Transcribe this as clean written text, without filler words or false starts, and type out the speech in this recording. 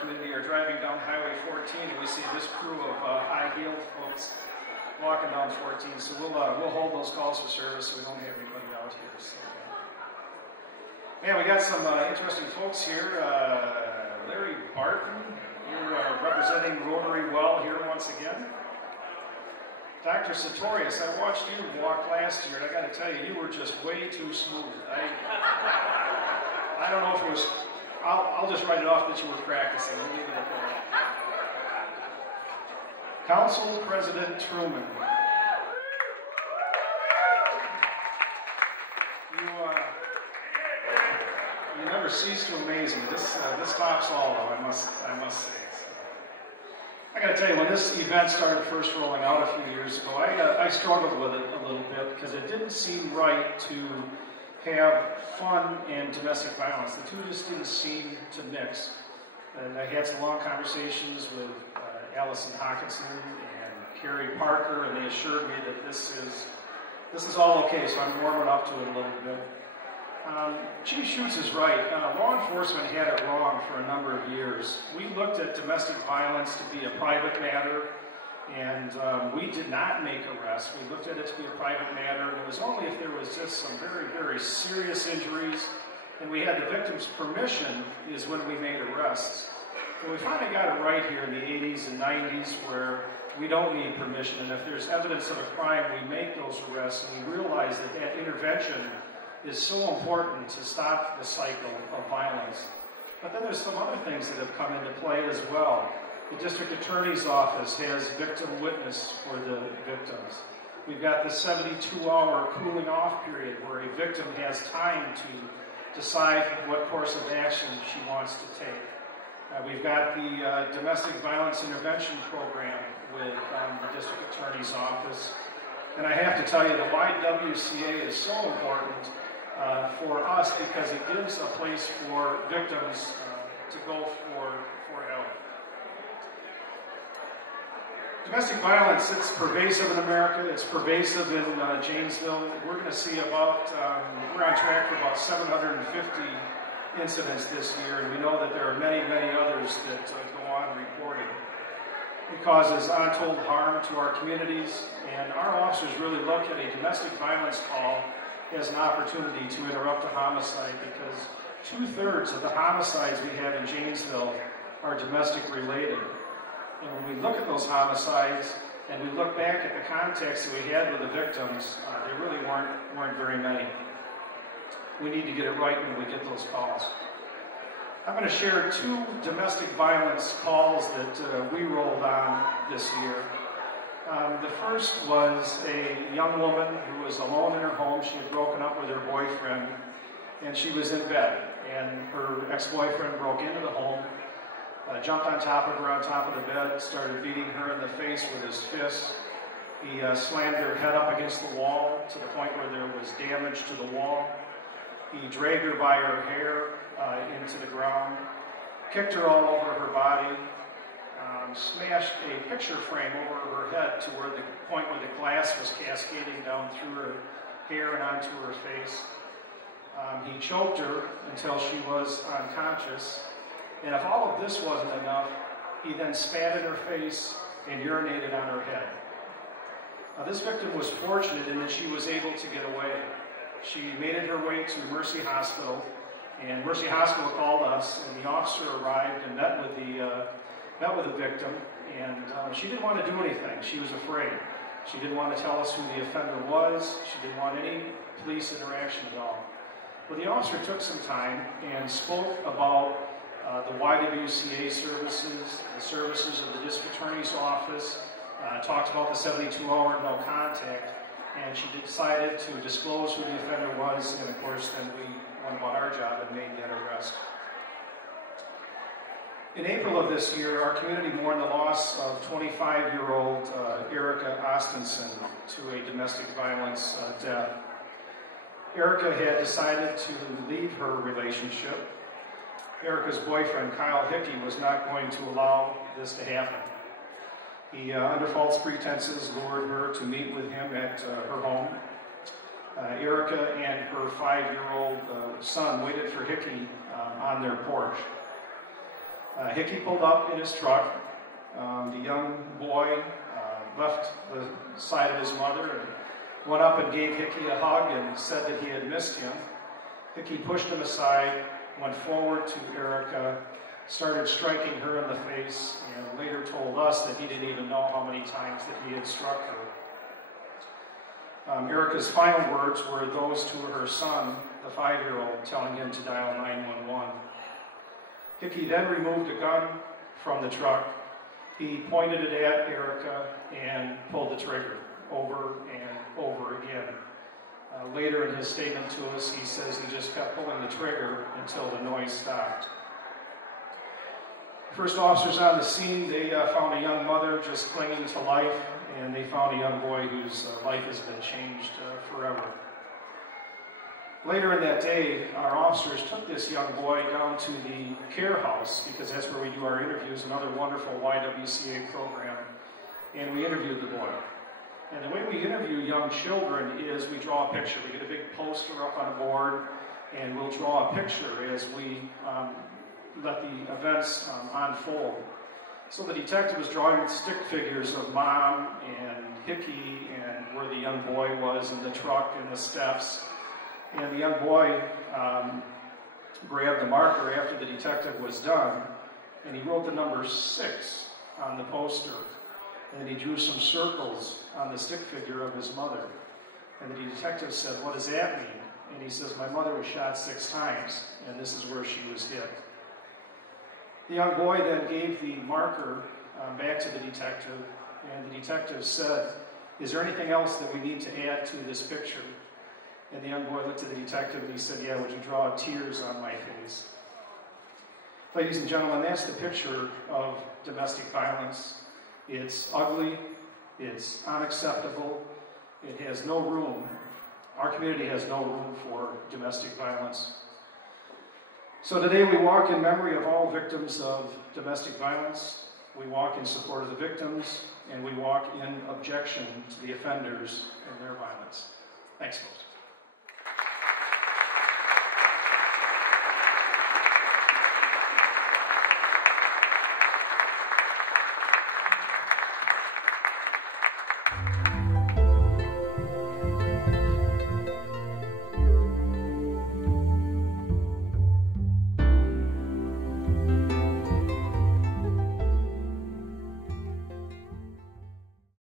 community are driving down Highway 14, and we see this crew of high-heeled folks walking down 14. So we'll hold those calls for service so we don't have anybody out here. So, man, we got some interesting folks here. Larry Barton, you're representing Rotary well here once again. Dr. Sartorius, I watched you walk last year, and I got to tell you, you were just way too smooth. I don't know if it was. I'll just write it off that you were practicing. We'll leave it at that. Council President Truman. You never cease to amaze me. This tops all, though, I must say. So, I got to tell you, when this event started first rolling out a few years ago, I struggled with it a little bit because it didn't seem right to have fun and domestic violence. The two just didn't seem to mix. And I had some long conversations with Allison Hawkinson and Carrie Parker, and they assured me that this is all okay, so I'm warming up to it a little bit. Chief Schutz is right. Law enforcement had it wrong for a number of years. We looked at domestic violence to be a private matter, and we did not make arrests. We looked at it to be a private matter, and it was only if there was just some very, very serious injuries and we had the victim's permission is when we made arrests. And we finally got it right here in the 80s and 90s where we don't need permission, and if there's evidence of a crime, we make those arrests, and we realize that that intervention is so important to stop the cycle of violence. But then there's some other things that have come into play as well. The district attorney's office has victim witness for the victims. We've got the 72-hour cooling off period where a victim has time to decide what course of action she wants to take. We've got the domestic violence intervention program with the district attorney's office. And I have to tell you, the YWCA is so important for us because it gives a place for victims to go for help. Domestic violence, it's pervasive in America. It's pervasive in Janesville. We're going to see about, we're on track for about 750 incidents this year, and we know that there are many, many others that go on reporting. It causes untold harm to our communities, and our officers really look at a domestic violence call as an opportunity to interrupt a homicide because 2/3 of the homicides we have in Janesville are domestic related. And when we look at those homicides and we look back at the context that we had with the victims, there really weren't very many. We need to get it right when we get those calls. I'm going to share 2 domestic violence calls that we rolled on this year. The first was a young woman who was alone in her home. She had broken up with her boyfriend, and she was in bed. And her ex-boyfriend broke into the home, jumped on top of her on top of the bed, started beating her in the face with his fists. He slammed her head up against the wall to the point where there was damage to the wall. He dragged her by her hair into the ground, kicked her all over her body, smashed a picture frame over her head to where the point where the glass was cascading down through her hair and onto her face. He choked her until she was unconscious. And if all of this wasn't enough, he then spat in her face and urinated on her head. Now, this victim was fortunate in that she was able to get away. She made it her way to Mercy Hospital, and Mercy Hospital called us, and the officer arrived and met with the victim, and she didn't want to do anything. She was afraid. She didn't want to tell us who the offender was. She didn't want any police interaction at all. But the officer took some time and spoke about the YWCA services, the services of the district attorney's office, talked about the 72-hour no contact, and she decided to disclose who the offender was, and of course then we went about our job and made that arrest. In April of this year, our community mourned the loss of 25-year-old Erica Ostenson to a domestic violence death. Erica had decided to leave her relationship. Erica's boyfriend, Kyle Hickey, was not going to allow this to happen. He, under false pretenses, lured her to meet with him at her home. Erica and her 5-year-old son waited for Hickey on their porch. Hickey pulled up in his truck. The young boy left the side of his mother and went up and gave Hickey a hug and said that he had missed him. Hickey pushed him aside, went forward to Erica, started striking her in the face, and later told us that he didn't even know how many times that he had struck her. Erica's final words were those to her son, the 5-year-old, telling him to dial 911. Hickey then removed a gun from the truck. He pointed it at Erica and pulled the trigger over and over again. Later in his statement to us, he says he just kept pulling the trigger until the noise stopped. First officers on the scene, they found a young mother just clinging to life, and they found a young boy whose life has been changed forever. Later in that day, our officers took this young boy down to the care house, because that's where we do our interviews, another wonderful YWCA program, and we interviewed the boy. And the way we interview young children is we draw a picture. We get a big poster up on a board, and we'll draw a picture as we let the events unfold. So the detective was drawing stick figures of Mom and Hickey and where the young boy was in the truck and the steps. And the young boy grabbed the marker after the detective was done, and he wrote the number 6 on the poster. And then he drew some circles on the stick figure of his mother. And the detective said, "What does that mean?" And he says, "My mother was shot 6 times, and this is where she was hit." The young boy then gave the marker back to the detective, and the detective said, "Is there anything else that we need to add to this picture?" And the young boy looked at the detective and he said, "Yeah, would you draw tears on my face?" Ladies and gentlemen, that's the picture of domestic violence. It's ugly, it's unacceptable, it has no room. Our community has no room for domestic violence. So today we walk in memory of all victims of domestic violence. We walk in support of the victims, and we walk in objection to the offenders and their violence. Thanks, folks.